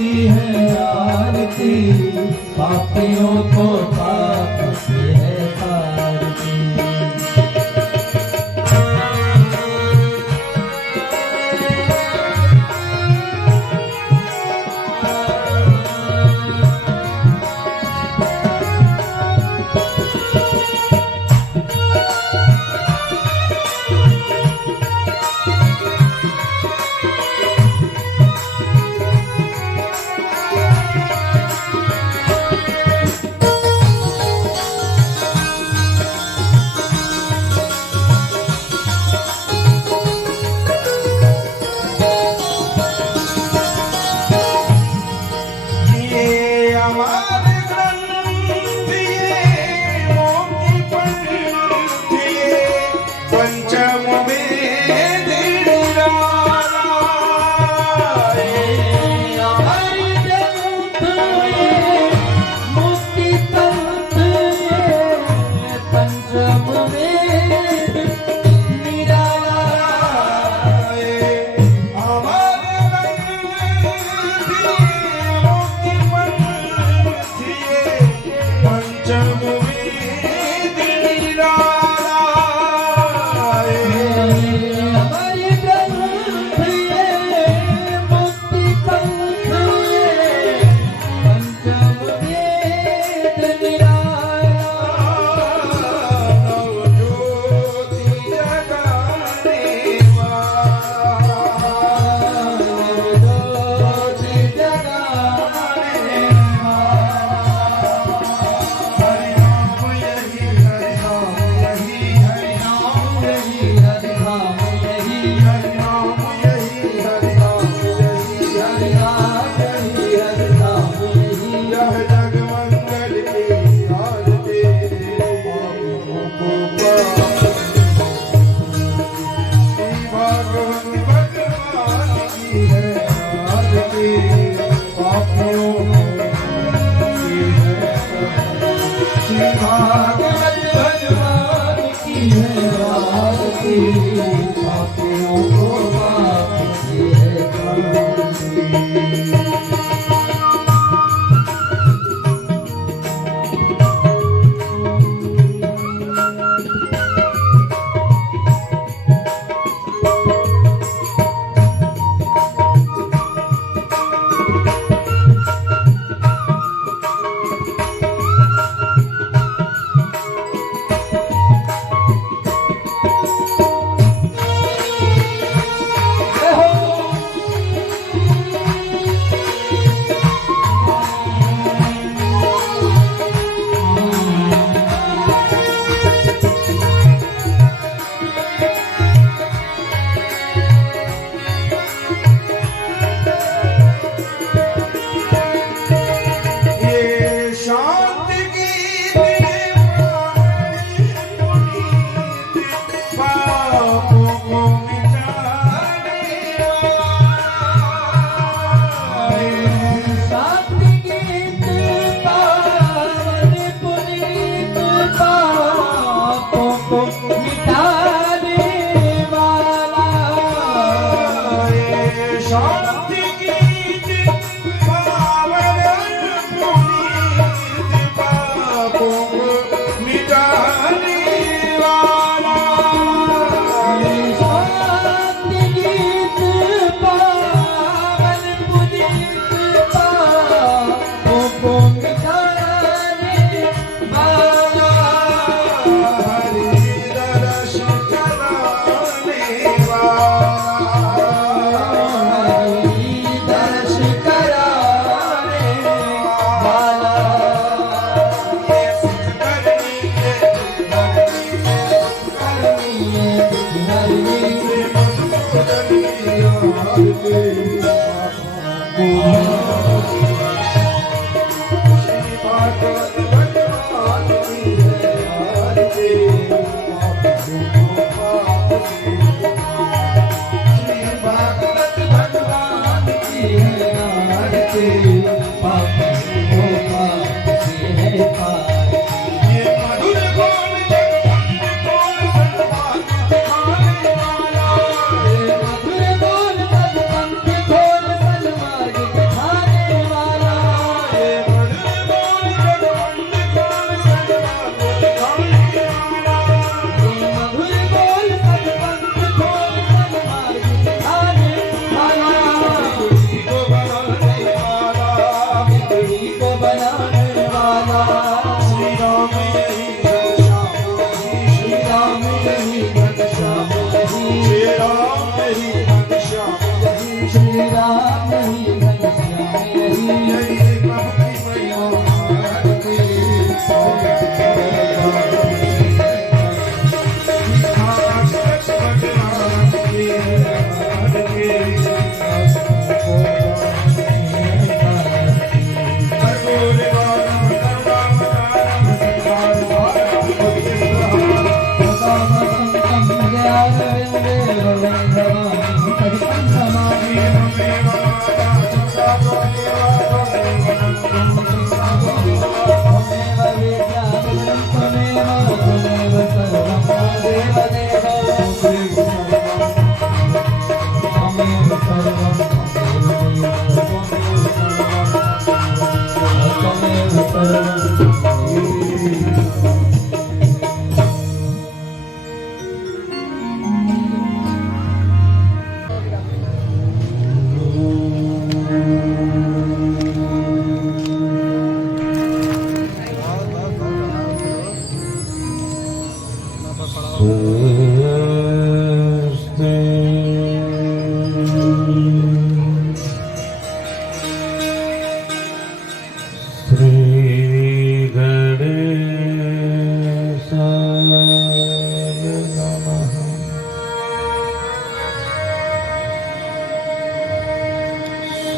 की है आरती, पापियों को पाप से है तारती।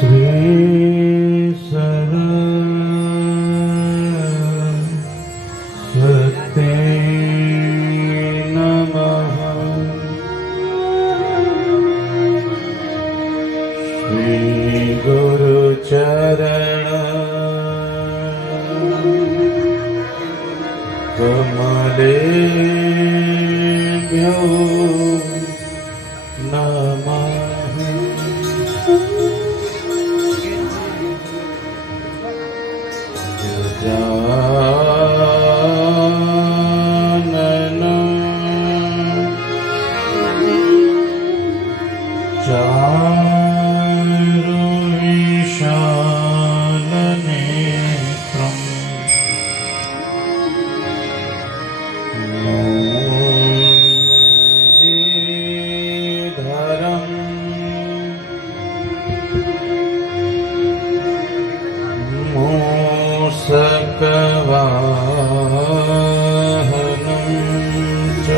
श्री सरस्वती नमः। श्री गुरुचरण कमलेभ्यो नमः। गजानन चारुविशालनेत्रम् मूर्तिधरम् मूषकवाहनं च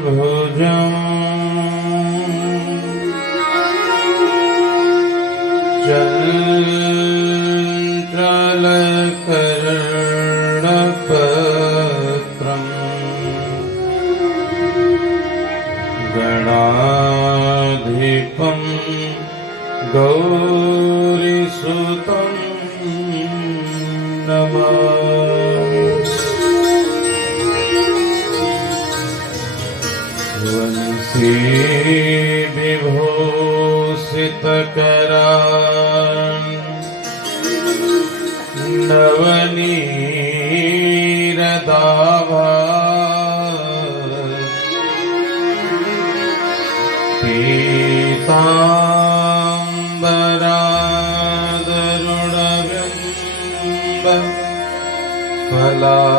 चतुर्भुजं चञ्चलकर्णपत्रम् गणाधिपं गौरीसुतं नमामि। वंशी विभूषितकरान् नवनीरदाभा पीताम्बरादरुणबिम्ब फलाधरोष्टा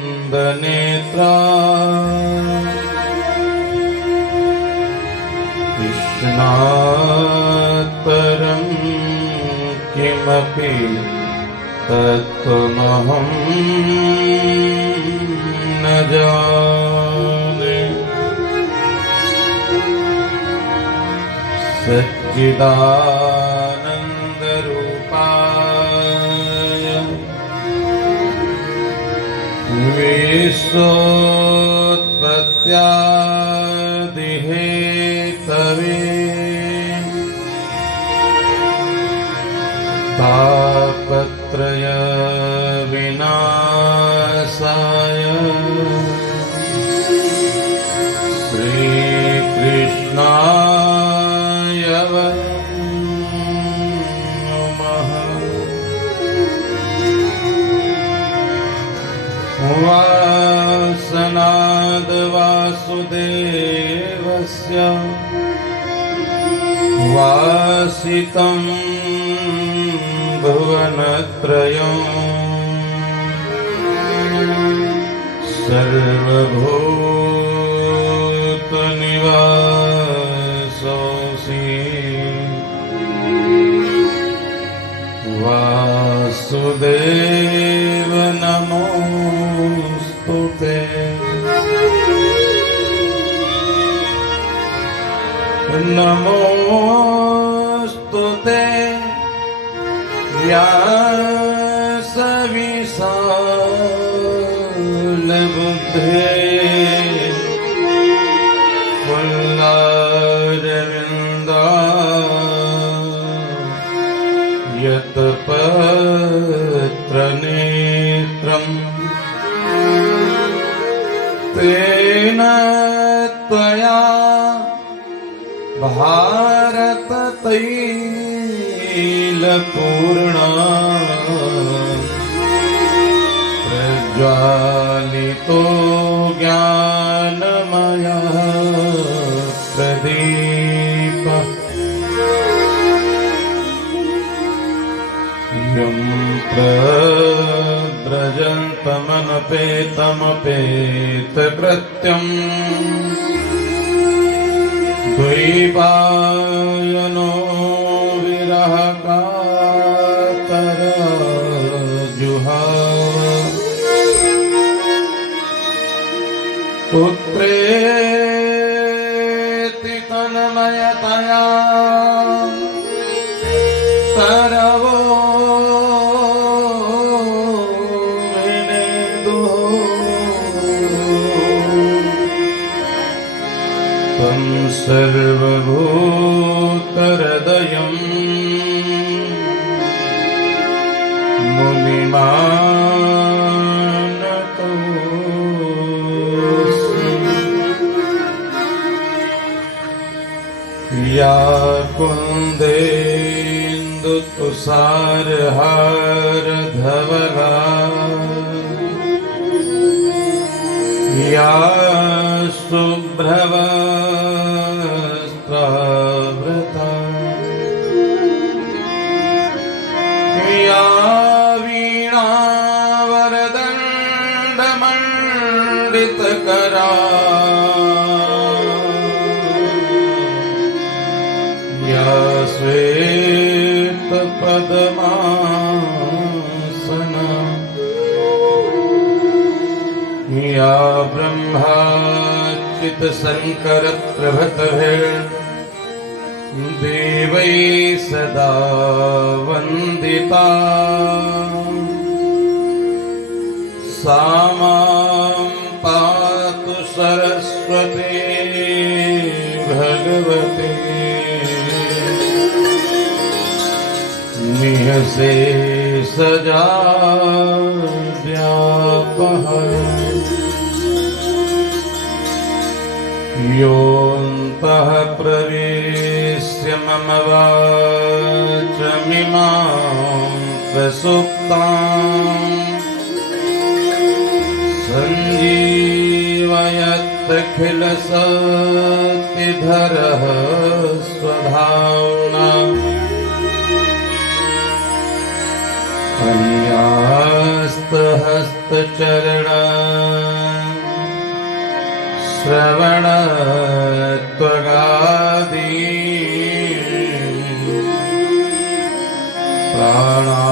पूर्णेन्दुसुन्दरमुखादरविन्दनेत्रा कृष्णात् परं किमपि तत्त्वमहं न जाने। सच्चिदानन्दरूपाय विश्वोत्पत्त्यादिहेतवे तापत्रय विनाशाय श्रीकृष्णाय नमः। वासनाद् वासुदेवस्य वासितं भुवनत्रयम् सर्वभूतनिवासोऽसि वासुदेव नमोऽस्तुते। नमोऽस्तुते व्यासविशालबुद्धे पुल्लारविन्दा यत्पत्रनेत्रम् तेन त्वया भारततैलपूर्णा प्रज्वालितो ज्ञानमयः प्रदीपः यं प्रव्रजन्ति तमनपेतमपेतकृत्यम् द्वैपायनो विरहकातर जुहाव पुत्रेति तन्मयतया तरवो त्वं सर्वभूतहृदयं मुनिमानतोऽस्मि या कुन्देन्दुतुषारहारधवला या शुभ्रवस्त्रावृता या वीणावरदण्डमण्डितकरा या श्वेतपद्मासना या ब्रह्माच्युतशङ्करप्रभृतिभिर्देवैः सदा वन्दिता सा मां पातु सरस्वती भगवती निहसे सजा व्यापः योऽन्तः प्रवेश्य मम वाचमिमां प्रसुप्ताम् सञ्जीवयत्यखिलशक्तिधरः स्वधाम्ना अन्यास्तहस्तचरणा श्रवणत्वगादि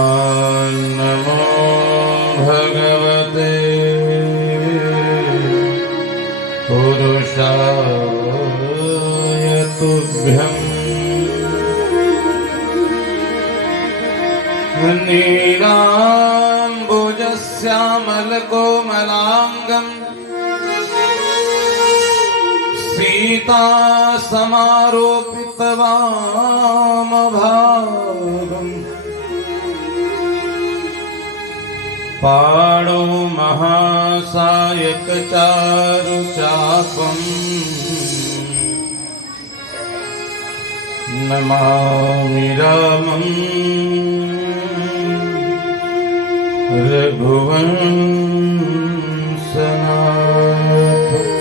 प्राणान्नमो भगवते पुरुषाय तुभ्यम् नीलाम्बुजश्यामलकोमलाङ्गम् सीता समारोपितवामभागम् पाणो महासायकचारुचापम् नमामि रामम् रघुवंशनाथम्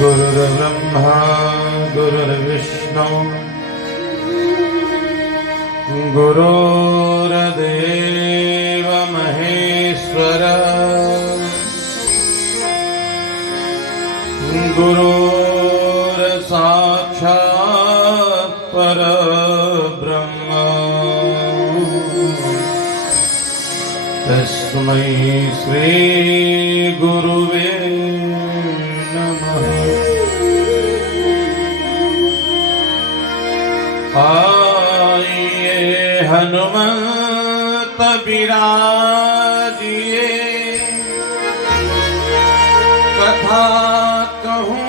गुरुर्ब्रह्मा गुरुर्विष्णु गुरुर्देव महेश्वर गुरुर्साक्षात् परब्रह्म तस्मै श्री गुरुवे नमः। आइए हनुमंत बिराजिए कथा कहूँ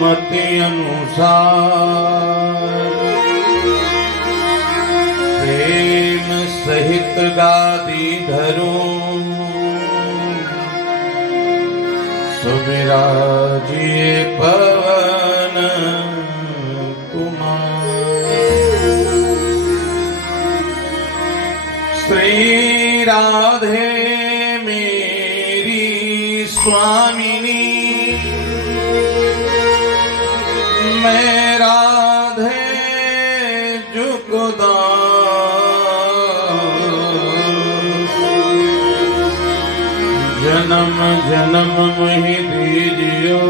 मति अनुसार प्रेम सहित गादी धरूं सुबिराजिए पवन कुमार। श्री राधे मेरी स्वामिनी मैं राधे जुगदास जन्म जन्म मोहि दीजियो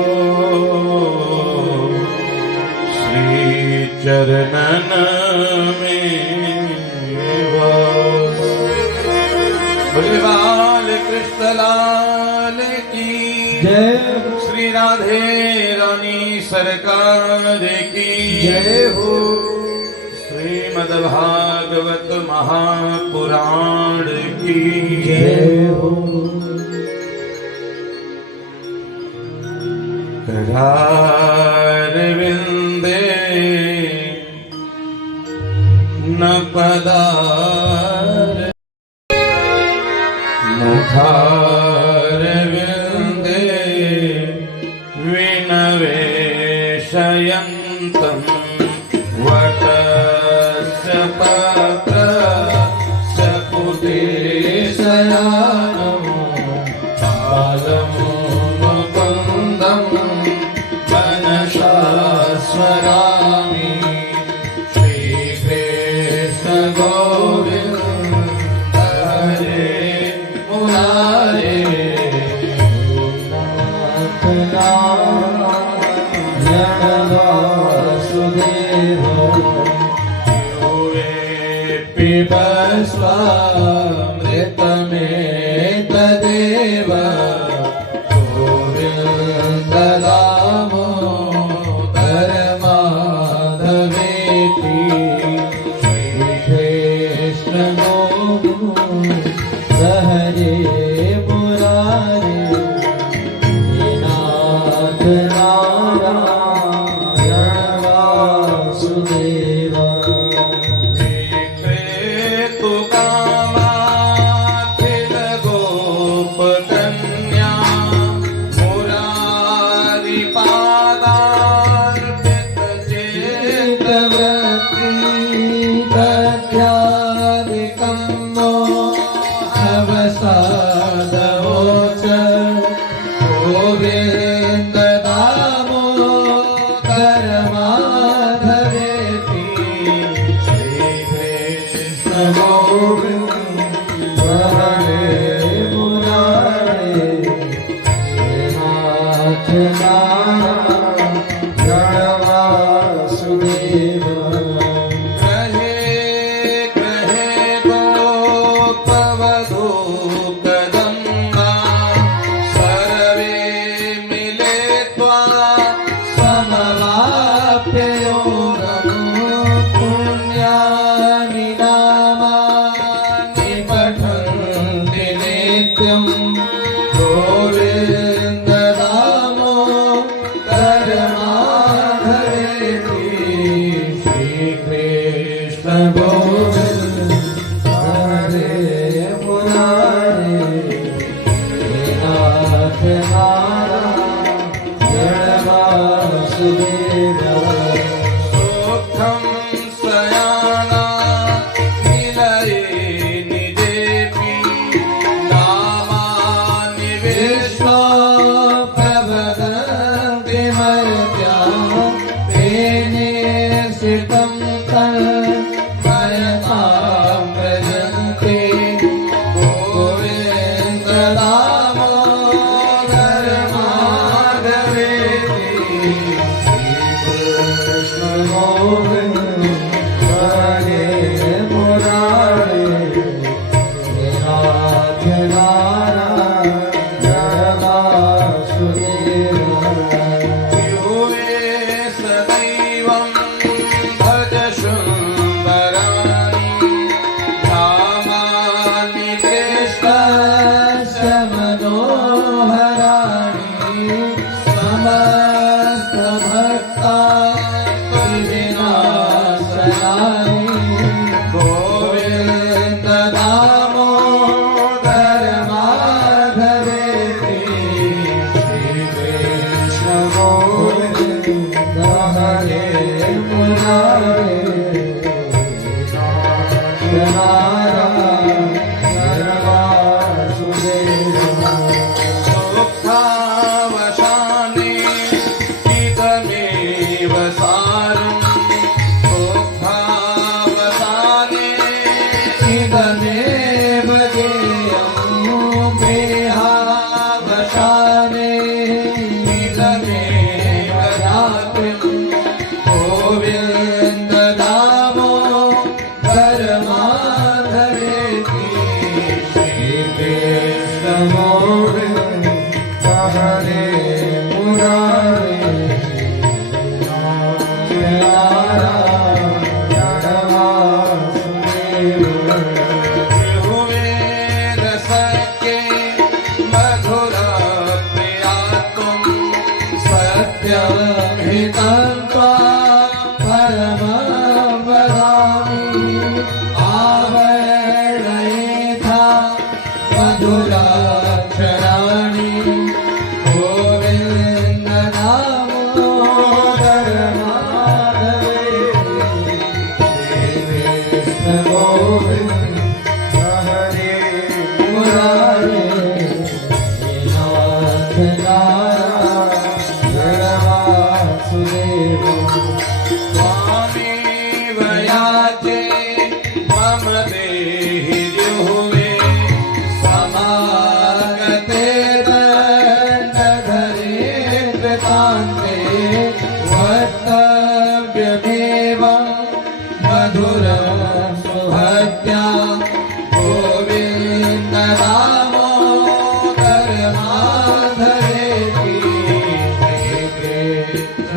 श्री चरणन में वास। बोले बाल कृष्ण लाल की जय श्री राधे रानी सरकार की जय हो। श्रीमद्भागवत महापुराण की जय हो। करारविंदे न पदार मुखारविंदे विनवेशयन्तं वटस्य पत्रस्य कुटीशयानं कालं मुकुन्दं मनसा स्मरामि श्रीकृष्ण गोविन्द हरे मुरारे पिबस्वामृतमेतदेव गोविन्ददामोदर माधवेति श्रीकृष्ण गोविन्द हरे मुरारे नाथ नारायण वासुदेव। गोविंद दामोदर माधवेति श्रीकृष्ण गोविन्द हरे मुरारे नाथ नारायण वासुदेव। कहे कहे गोपवधू कदम्बा सर्वे मिले त्वा समवाप्ययोगं पुण्यानि नामानि पठन्ति नित्यं गोविन्द दामोदर माधवेति श्रीकृष्ण गोविन्द हरे मुरारे नाथ नारायण वासुदेव। सुखं सयाना निलये निजेपि नामानि विष्णो प्रवदन्ति मर्त्या तेने सितं तन्मयतां भजन्ते गोविन्द दामोदर माधवेति श्रीकृष्ण गोविन्द हरे मुरारे नाथ नारायण वासुदेव। यूये सदैवं भज सुन्दराणि नामानि कृष्णस्य मनोहराणि समस्तभक्ता विनाशनानि गोविन्द दामोदर माधवेति श्रीकृष्ण गोविन्द हरे मुरारे नारायण वासुदेव। सुखावसाने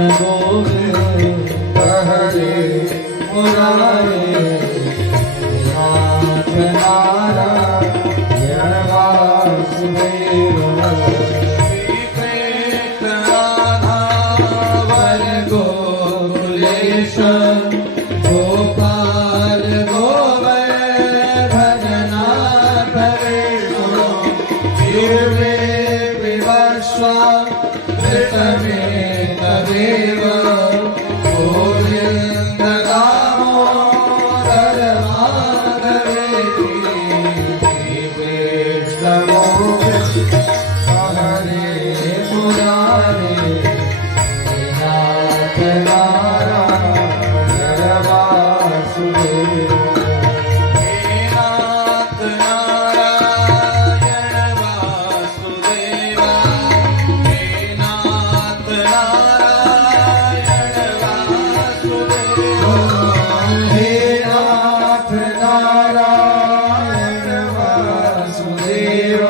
गोविंद हरे मुरारे नाथ नारायण वासुदेव गोपाल गोवर्धननाथ विष्णु विश्वामित्रमेव देव गोविन्द दामोदर माधवेति वैष्णवो हरे मुरारे नाथ नारायण वासुदेव नाथ नारायण वासुदेव नाथ नारायण वासुदेव हे नाथ नारायण वासुदेव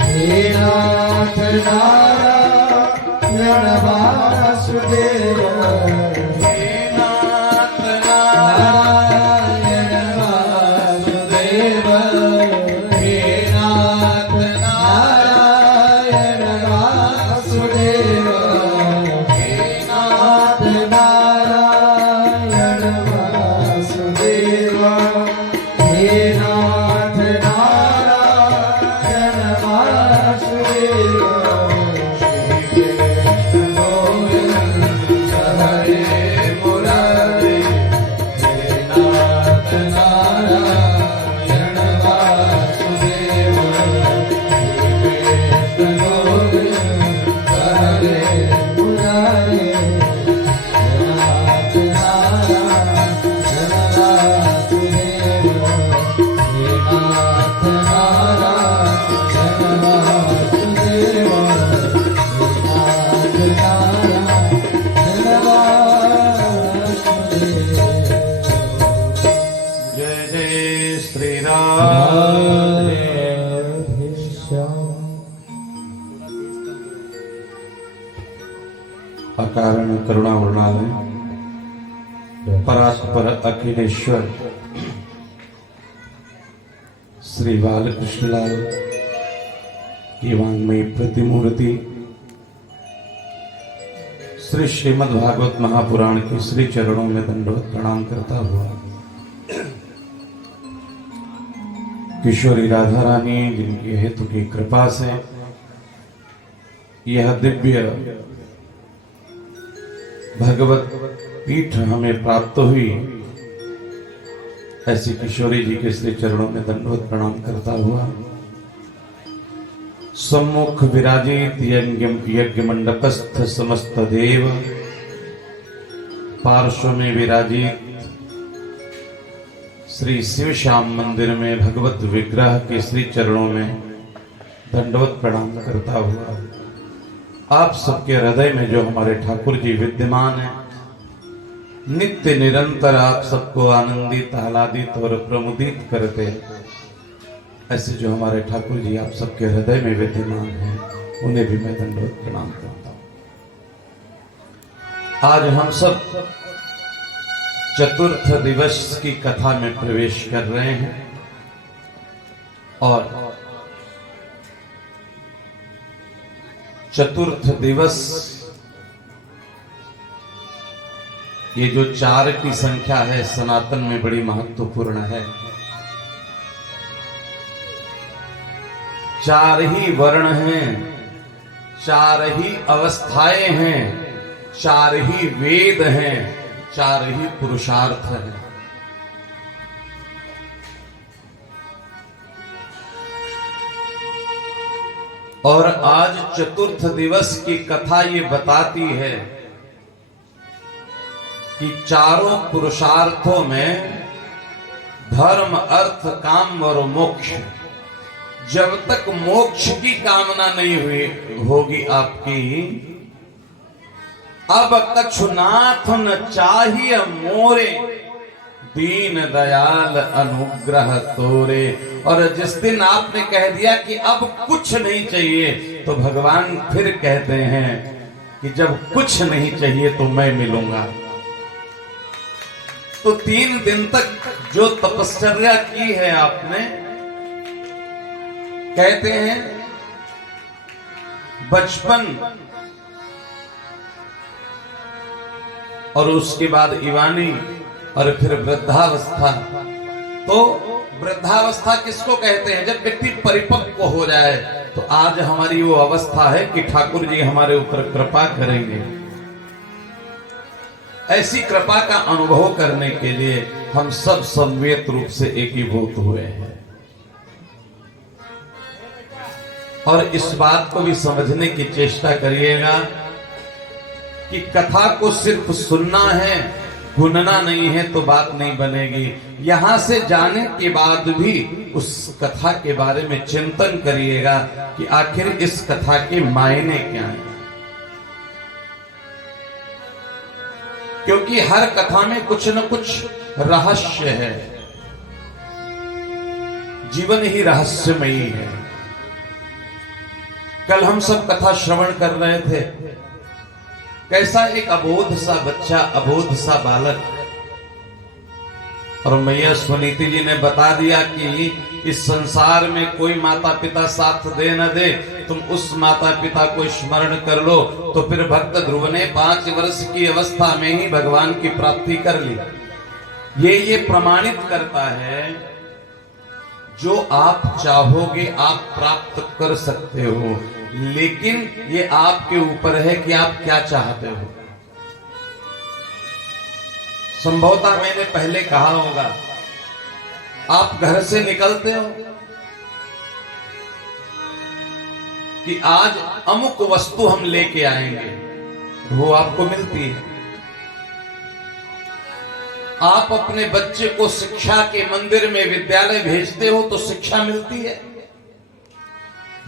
हे नाथ नारायण वासुदेव हे नाथ नारायण वासुदेव हे नाथ नारायण वासुदेव हे नाथ नारायण वासुदेव हे नाथ नारायण वासुदेव हरे मुरारे नाथ नारायण वासुदेव हरे मुरारे नाथ नारायण वासुदेव नाथ नारायण वासुदेव नाथ जय जय श्री राम। अकारण करुणा वरुणालय परात्पर अखिलेश्वर श्री बालकृष्णलाल की वांग्मयी प्रतिमूर्ति श्री श्रीमद् भागवत महापुराण की श्री चरणों में दंडवत प्रणाम करता हुआ किशोरी राधा रानी जिनकी हेतु की कृपा से यह दिव्य भगवत पीठ हमें प्राप्त हुई, ऐसी किशोरी जी के श्री चरणों में दंडवत प्रणाम करता हुआ सम्मुख विराजित यज्ञ मंडपस्थ समस्त देव, पार्श्व में विराजित श्री शिव श्याम मंदिर में भगवत विग्रह के श्री चरणों में दंडवत प्रणाम करता हुआ आप सबके हृदय में जो हमारे ठाकुर जी विद्यमान हैं, नित्य निरंतर आप सबको आनंदित आह्लादित और प्रमुदित करते हैं, ऐसे जो हमारे ठाकुर जी आप सबके हृदय में विद्यमान हैं, उन्हें भी मैं दंडवत प्रणाम करता हूं। आज हम सब चतुर्थ दिवस की कथा में प्रवेश कर रहे हैं और चतुर्थ दिवस ये जो 4 की संख्या है सनातन में बड़ी महत्वपूर्ण है। 4 ही वर्ण हैं, 4 ही अवस्थाएं हैं, 4 ही वेद हैं, 4 ही पुरुषार्थ हैं। और आज चतुर्थ दिवस की कथा ये बताती है कि चारों पुरुषार्थों में धर्म, अर्थ, काम और मोक्ष, जब तक मोक्ष की कामना नहीं हुई होगी आपकी, अब कछुनाथ न चाहिए मोरे, दीन दयाल अनुग्रह तोरे। और जिस दिन आपने कह दिया कि अब कुछ नहीं चाहिए, तो भगवान फिर कहते हैं कि जब कुछ नहीं चाहिए तो मैं मिलूंगा। तो 3 दिन तक जो तपश्चर्या की है आपने, कहते हैं बचपन और उसके बाद ईवानी और फिर वृद्धावस्था। तो वृद्धावस्था किसको कहते हैं? जब व्यक्ति परिपक्व हो जाए। तो आज हमारी वो अवस्था है कि ठाकुर जी हमारे ऊपर कृपा करेंगे। ऐसी कृपा का अनुभव करने के लिए हम सब सम्मिलित रूप से एकीभूत हुए हैं। और इस बात को भी समझने की चेष्टा करिएगा कि कथा को सिर्फ सुनना है, गुनना नहीं है तो बात नहीं बनेगी। यहां से जाने के बाद भी उस कथा के बारे में चिंतन करिएगा कि आखिर इस कथा के मायने क्या हैं। क्योंकि हर कथा में कुछ न कुछ रहस्य है। जीवन ही रहस्यमयी है। कल हम सब कथा श्रवण कर रहे थे, कैसा एक अबोध सा बच्चा, अबोध सा बालक, और मैया सुनीति जी ने बता दिया कि इस संसार में कोई माता पिता साथ दे न दे, तुम उस माता पिता को स्मरण कर लो। तो फिर भक्त ध्रुव ने 5 वर्ष की अवस्था में ही भगवान की प्राप्ति कर ली। ये प्रमाणित करता है जो आप चाहोगे आप प्राप्त कर सकते हो, लेकिन ये आपके ऊपर है कि आप क्या चाहते हो। संभवतः मैंने पहले कहा होगा, आप घर से निकलते हो कि आज अमुक वस्तु हम लेके आएंगे, वो आपको मिलती है। आप अपने बच्चे को शिक्षा के मंदिर में, विद्यालय भेजते हो तो शिक्षा मिलती है।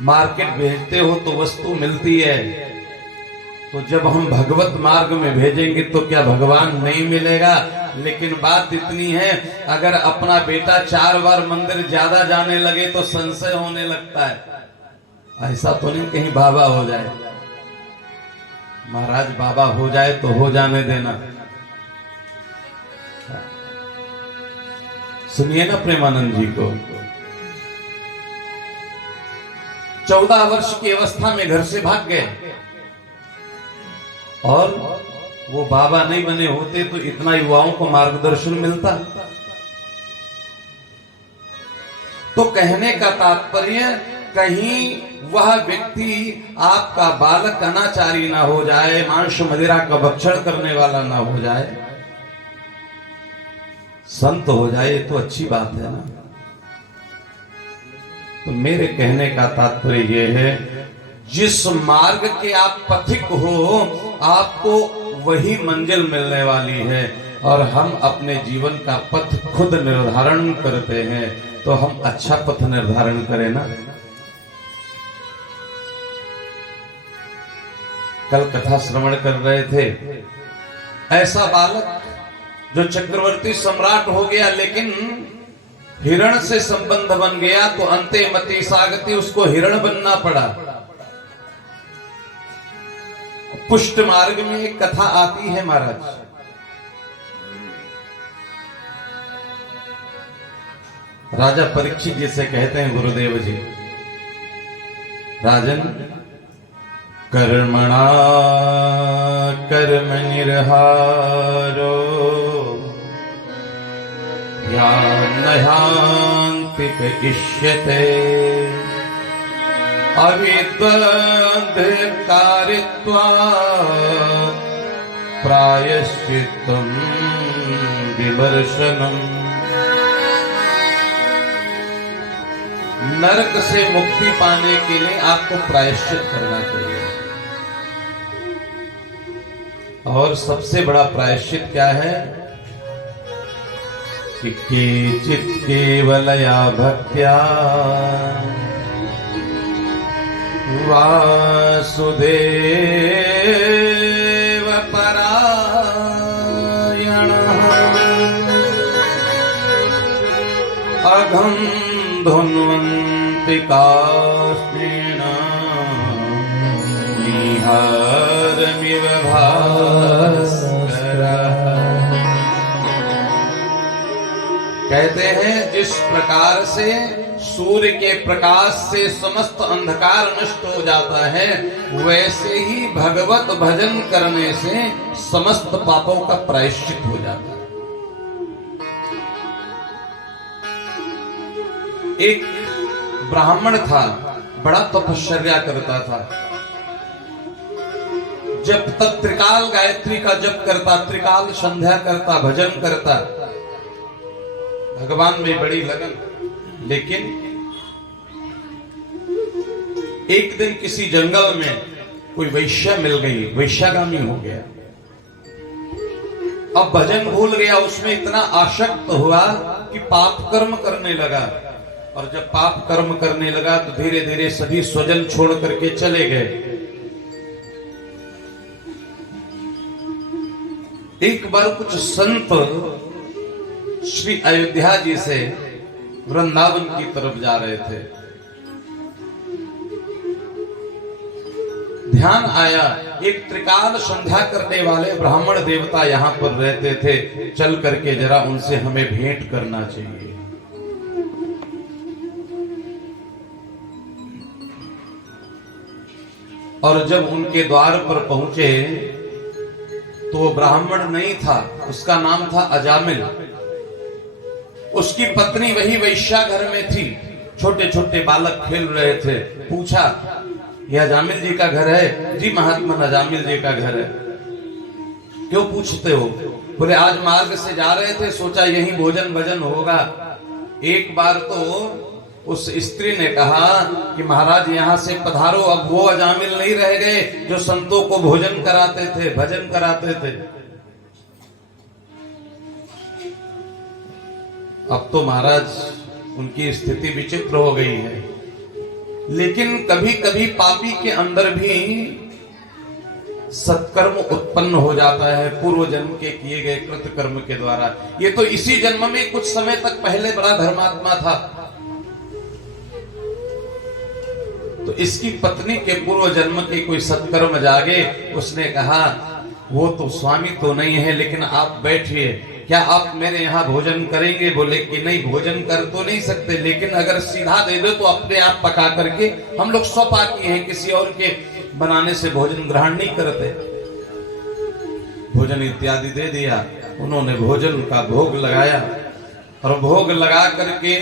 मार्केट भेजते हो तो वस्तु मिलती है। तो जब हम भगवत मार्ग में भेजेंगे तो क्या भगवान नहीं मिलेगा? लेकिन बात इतनी है, अगर अपना बेटा 4 बार मंदिर ज्यादा जाने लगे तो संशय होने लगता है। ऐसा तो नहीं कहीं बाबा हो जाए। महाराज बाबा हो जाए तो हो जाने देना। सुनिए ना प्रेमानंद जी को, 14 वर्ष की अवस्था में घर से भाग गए, और वो बाबा नहीं बने होते तो इतना युवाओं को मार्गदर्शन मिलता। तो कहने का तात्पर्य, कहीं वह व्यक्ति आपका बालक अनाचारी ना हो जाए, मांस मदिरा का भक्षण करने वाला ना हो जाए, संत हो जाए तो अच्छी बात है ना। तो मेरे कहने का तात्पर्य यह है, जिस मार्ग के आप पथिक हो आपको वही मंजिल मिलने वाली है। और हम अपने जीवन का पथ खुद निर्धारण करते हैं, तो हम अच्छा पथ निर्धारण करें ना। कल कथा श्रवण कर रहे थे, ऐसा बालक जो चक्रवर्ती सम्राट हो गया, लेकिन हिरण से संबंध बन गया तो अंते मति सागति, उसको हिरण बनना पड़ा। पुष्ट मार्ग में एक कथा आती है महाराज, राजा परीक्षित जिसे कहते हैं गुरुदेव जी। राजन, कर्मणा कर्म निर्हारो ह्यान्ति इष्यते अविद्वन्द्कारित्वात् प्रायश्चित्तं विमर्शनम्। नरक से मुक्ति पाने के लिए आपको प्रायश्चित करना चाहिए। और सबसे बड़ा प्रायश्चित क्या है कि केचित् केवलया भक्त्या वासुदेव परायणः अघं धुन्वन्ति काष्ठेन निहारमि भास्कर। कहते हैं जिस प्रकार से सूर्य के प्रकाश से समस्त अंधकार नष्ट हो जाता है, वैसे ही भगवत भजन करने से समस्त पापों का प्रायश्चित हो जाता है। एक ब्राह्मण था, बड़ा तपश्चर्या करता था। जब तक त्रिकाल गायत्री का जप करता, त्रिकाल संध्या करता, भजन करता, भगवान में बड़ी लगन। लेकिन एक दिन किसी जंगल में कोई वैश्या मिल गई, वैश्यागामी हो गया। अब भजन भूल गया, उसमें इतना आसक्त हुआ कि पाप कर्म करने लगा। और जब पाप कर्म करने लगा तो धीरे धीरे सभी स्वजन छोड़ करके चले गए। एक बार कुछ संत श्री अयोध्या जी से वृंदावन की तरफ जा रहे थे। ध्यान आया एक त्रिकाल संध्या करने वाले ब्राह्मण देवता यहां पर रहते थे, चल करके जरा उनसे हमें भेंट करना चाहिए। और जब उनके द्वार पर पहुंचे तो वो ब्राह्मण नहीं था, उसका नाम था अजामिल। उसकी पत्नी वही वैश्या घर में थी, छोटे छोटे बालक खेल रहे थे। पूछा, यह अजामिल जी का घर है? जी महात्मा अजामिल जी का घर है। क्यों पूछते हो? बोले आज मार्ग से जा रहे थे, सोचा यही भोजन भजन होगा। एक बार तो उस स्त्री ने कहा कि महाराज यहाँ से पधारो। अब वो अजामिल नहीं रह गए जो संतों को भोजन कराते थे, भजन कराते थे। अब तो महाराज उनकी स्थिति विचित्र हो गई है। लेकिन कभी कभी पापी के अंदर भी सत्कर्म उत्पन्न हो जाता है, पूर्व जन्म के किए गए कृत कर्म के द्वारा। ये तो इसी जन्म में कुछ समय तक पहले बड़ा धर्मात्मा था, तो इसकी पत्नी के पूर्व जन्म के कोई सत्कर्म जागे। उसने कहा, वो तो स्वामी तो नहीं है, लेकिन आप बैठिए, क्या आप मेरे यहाँ भोजन करेंगे? बोले कि नहीं, भोजन कर तो नहीं सकते, लेकिन अगर सीधा दे दो तो अपने आप पका करके, हम लोग स्वपाकी हैं, किसी और के बनाने से भोजन ग्रहण नहीं करते। भोजन इत्यादि दे दिया। उन्होंने भोजन का भोग लगाया और भोग लगा करके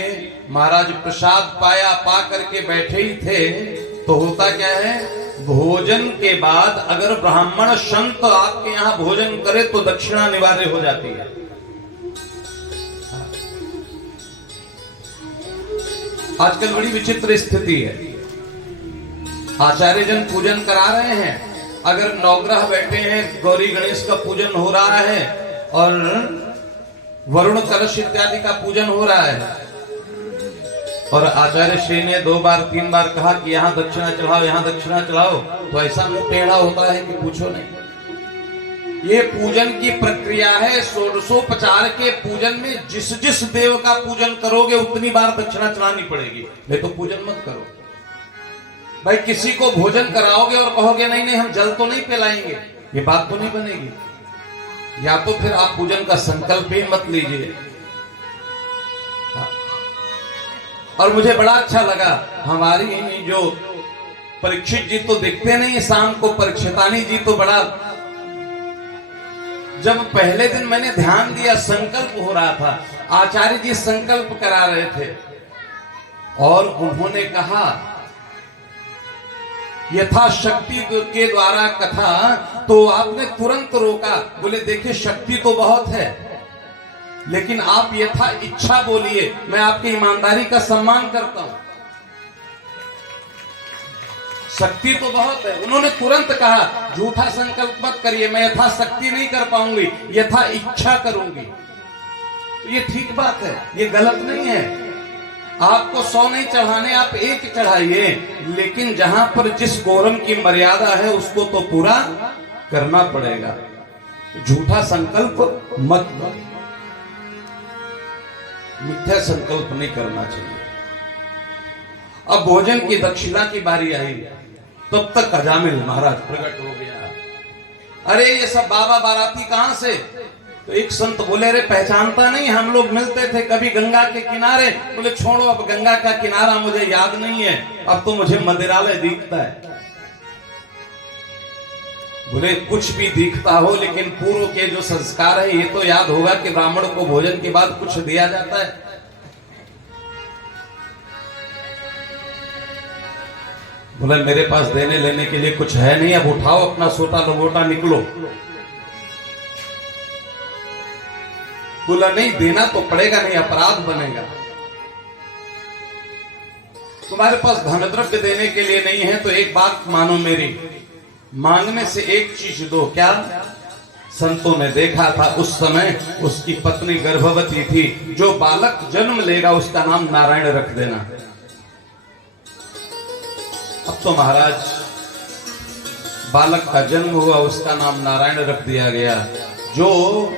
महाराज प्रसाद पाया, पा करके बैठे ही थे तो होता क्या है, भोजन के बाद अगर ब्राह्मण संत आपके यहाँ भोजन करे तो दक्षिणा अनिवार्य हो जाती है। आजकल बड़ी विचित्र स्थिति है। आचार्य जन पूजन करा रहे हैं, अगर नवग्रह बैठे हैं, गौरी गणेश का पूजन हो रहा है और वरुण कलश इत्यादि का पूजन हो रहा है, और आचार्य श्री ने 2 बार 3 बार कहा कि यहाँ दक्षिणा चढ़ाओ, यहाँ दक्षिणा चढ़ाओ, तो ऐसा मुंह टेढ़ा होता है कि पूछो नहीं। ये पूजन की प्रक्रिया है। षोडशोपचार के पूजन में जिस जिस देव का पूजन करोगे उतनी बार दक्षिणा चढ़ानी पड़ेगी, नहीं तो पूजन मत करो। भाई किसी को भोजन कराओगे और कहोगे नहीं नहीं हम जल तो नहीं पिलाएंगे, ये बात तो नहीं बनेगी। या तो फिर आप पूजन का संकल्प ही मत लीजिए। और मुझे बड़ा अच्छा लगा, हमारी जो परीक्षित जी तो दिखते नहीं शाम को, परीक्षितानी जी तो बड़ा, जब पहले दिन मैंने ध्यान दिया संकल्प हो रहा था, आचार्य जी संकल्प करा रहे थे और उन्होंने कहा यथाशक्ति के द्वारा कथा, तो आपने तुरंत रोका। बोले देखिए शक्ति तो बहुत है, लेकिन आप यथा इच्छा बोलिए, मैं आपकी ईमानदारी का सम्मान करता हूं। शक्ति तो बहुत है। उन्होंने तुरंत कहा झूठा संकल्प मत करिए, मैं यथा शक्ति नहीं कर पाऊंगी, यथा इच्छा करूंगी। ये ठीक बात है, ये गलत नहीं है। आपको 100 नहीं चढ़ाने, आप 1 चढ़ाइए, लेकिन जहां पर जिस गौरम की मर्यादा है उसको तो पूरा करना पड़ेगा। झूठा संकल्प मत, मिथ्या संकल्प नहीं करना चाहिए। अब भोजन की दक्षिणा की बारी आई, तब तक अजामिल महाराज प्रकट हो गया। अरे ये सब बाबा बाराती कहां से? तो एक संत बोले, अरे पहचानता नहीं, हम लोग मिलते थे कभी गंगा के किनारे। बोले छोड़ो, अब गंगा का किनारा मुझे याद नहीं है, अब तो मुझे मंदिरालय दिखता है। बोले कुछ भी दिखता हो, लेकिन पूर्व के जो संस्कार है ये तो याद होगा कि ब्राह्मण को भोजन के बाद कुछ दिया जाता है। बोला मेरे पास देने लेने के लिए कुछ है नहीं, अब उठाओ अपना सोटा लंगोटा, निकलो। बोला नहीं, देना तो पड़ेगा, नहीं अपराध बनेगा। तुम्हारे पास धन द्रव्य देने के लिए नहीं है तो एक बात मानो मेरी, मांगने से एक चीज दो। क्या? संतों ने देखा था उस समय उसकी पत्नी गर्भवती थी, जो बालक जन्म लेगा उसका नाम नारायण रख देना। अब तो महाराज बालक का जन्म हुआ, उसका नाम नारायण रख दिया गया। जो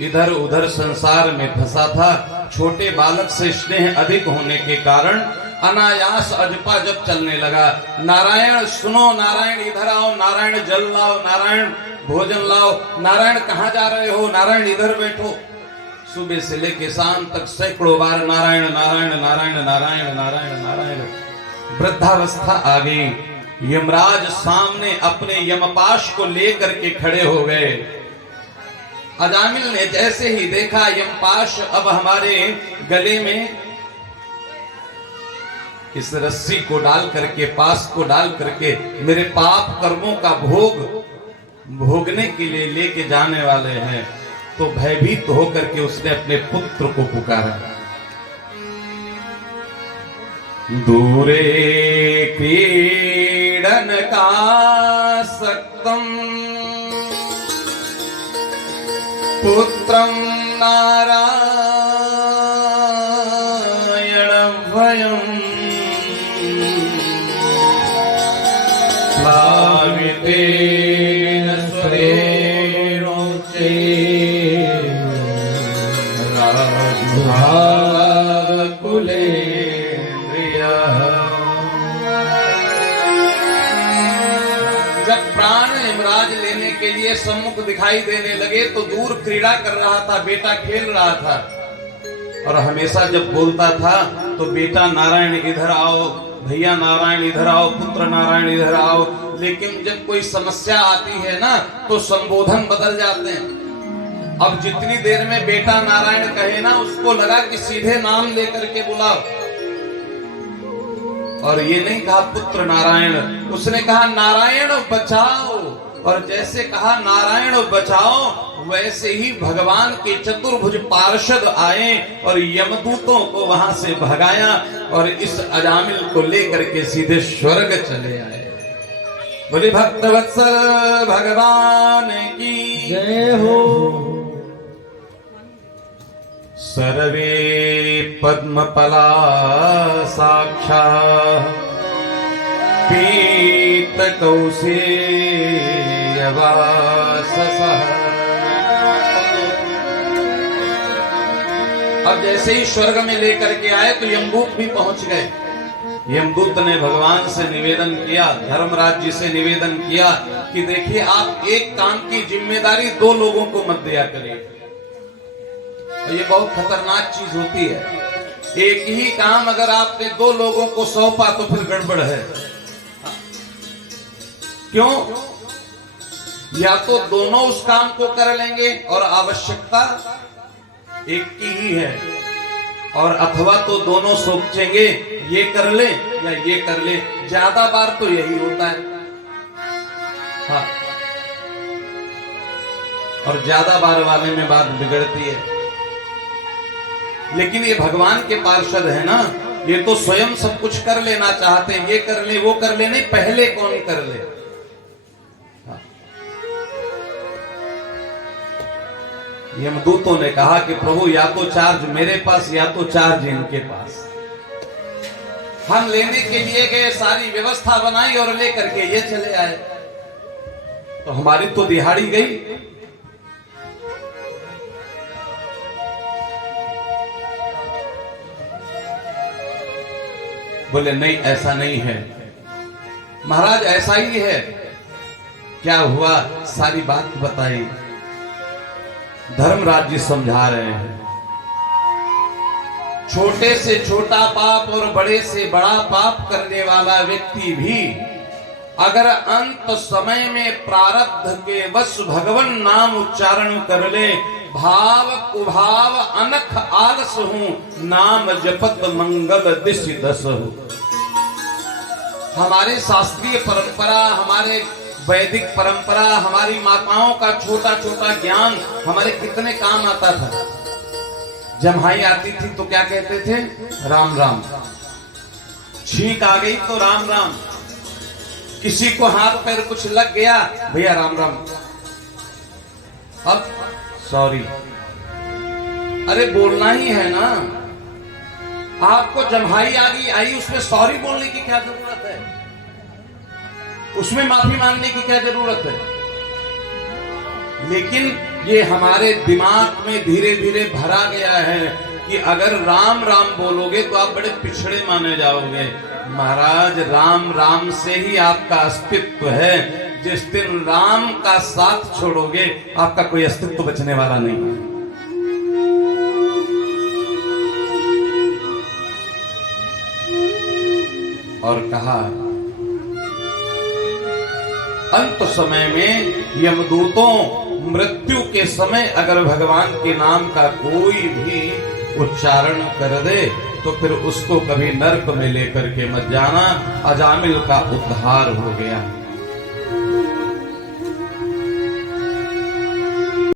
इधर उधर संसार में फंसा था, छोटे बालक से स्नेह अधिक होने के कारण अनायास अजपा जब चलने लगा। नारायण सुनो, नारायण इधर आओ, नारायण जल लाओ, नारायण भोजन लाओ, नारायण कहाँ जा रहे हो, नारायण इधर बैठो। सुबह से लेके शाम तक सैकड़ों बार नारायण नारायण नारायण नारायण नारायण नारायण। वृद्धावस्था आ गई, यमराज सामने अपने यमपाश को लेकर के खड़े हो गए। अजामिल ने जैसे ही देखा यमपाश अब हमारे गले में इस रस्सी को डाल करके, पास को डाल करके मेरे पाप कर्मों का भोग भोगने के लिए लेके जाने वाले हैं, तो भयभीत होकर के उसने अपने पुत्र को पुकारा। दूरे क्रीडन का सक्तम पुत्रम नारायण भयम प्लाविते स्वरेणोचे राजभाकुले। जब प्राण यमराज लेने के लिए सम्मुख दिखाई देने लगे तो दूर क्रीड़ा कर रहा था, बेटा खेल रहा था। और हमेशा जब बोलता था तो बेटा नारायण इधर आओ, भैया नारायण इधर आओ, पुत्र नारायण इधर आओ। लेकिन जब कोई समस्या आती है ना तो संबोधन बदल जाते हैं। अब जितनी देर में बेटा नारायण कहे ना, उसको लगा कि सीधे नाम लेकर के बुलाओ। और ये नहीं कहा पुत्र नारायण, उसने कहा नारायण बचाओ। और जैसे कहा नारायण बचाओ, वैसे ही भगवान के चतुर्भुज पार्षद आए और यमदूतों को वहां से भगाया और इस अजामिल को लेकर के सीधे स्वर्ग चले आए। बोले भक्तवत्सल भगवान की जय हो। सर्वे पद्मपला साक्षात् पीत कौसेयवाससः। अब जैसे ही स्वर्ग में लेकर के आए तो यमदूत भी पहुंच गए। यमदूत ने भगवान से निवेदन किया, धर्मराज जी से निवेदन किया कि देखिए आप एक काम की जिम्मेदारी दो लोगों को मत दिया करिए। और ये बहुत खतरनाक चीज होती है। एक ही काम अगर आपने दो लोगों को सौंपा तो फिर गड़बड़ है। क्यों? या तो दोनों उस काम को कर लेंगे और आवश्यकता एक की ही है, और अथवा तो दोनों सोचेंगे ये कर ले या ये कर ले। ज्यादा बार तो यही होता है। हाँ, और ज्यादा बार वाले में बात बिगड़ती है। लेकिन ये भगवान के पार्षद है ना, ये तो स्वयं सब कुछ कर लेना चाहते हैं, ये कर ले वो कर ले, नहीं पहले कौन कर ले। हाँ। यमदूतों ने कहा कि प्रभु या तो चार्ज मेरे पास या तो चार्ज इनके पास। हम लेने के लिए गए, सारी व्यवस्था बनाई और लेकर के ये चले आए, तो हमारी तो दिहाड़ी गई। बोले नहीं ऐसा नहीं है महाराज, ऐसा ही है क्या हुआ, सारी बात बताई। धर्मराज जी समझा रहे हैं, छोटे से छोटा पाप और बड़े से बड़ा पाप करने वाला व्यक्ति भी अगर अंत समय में प्रारब्ध के वश भगवन नाम उच्चारण कर ले, भाव कुभाव अनख आलस हूं, नाम जपत मंगल दिशि दस हूं। हमारे शास्त्रीय परंपरा, हमारे वैदिक परंपरा, हमारी माताओं का छोटा छोटा ज्ञान हमारे कितने काम आता था। जम्हाई आती थी तो क्या कहते थे, राम राम। छींक आ गई तो राम राम। किसी को हाथ पैर कुछ लग गया, भैया राम राम। अब सॉरी, अरे बोलना ही है ना। आपको जम्हाई आ गई आई, उसमें सॉरी बोलने की क्या जरूरत है, उसमें माफी मांगने की क्या जरूरत है। लेकिन ये हमारे दिमाग में धीरे धीरे भरा गया है कि अगर राम राम बोलोगे तो आप बड़े पिछड़े माने जाओगे। महाराज, राम राम से ही आपका अस्तित्व है। जिस दिन राम का साथ छोड़ोगे आपका कोई अस्तित्व बचने वाला नहीं। और कहा, अंत समय में यमदूतों मृत्यु के समय अगर भगवान के नाम का कोई भी उच्चारण कर दे तो फिर उसको कभी नरक में लेकर के मत जाना। अजामिल का उद्धार हो गया।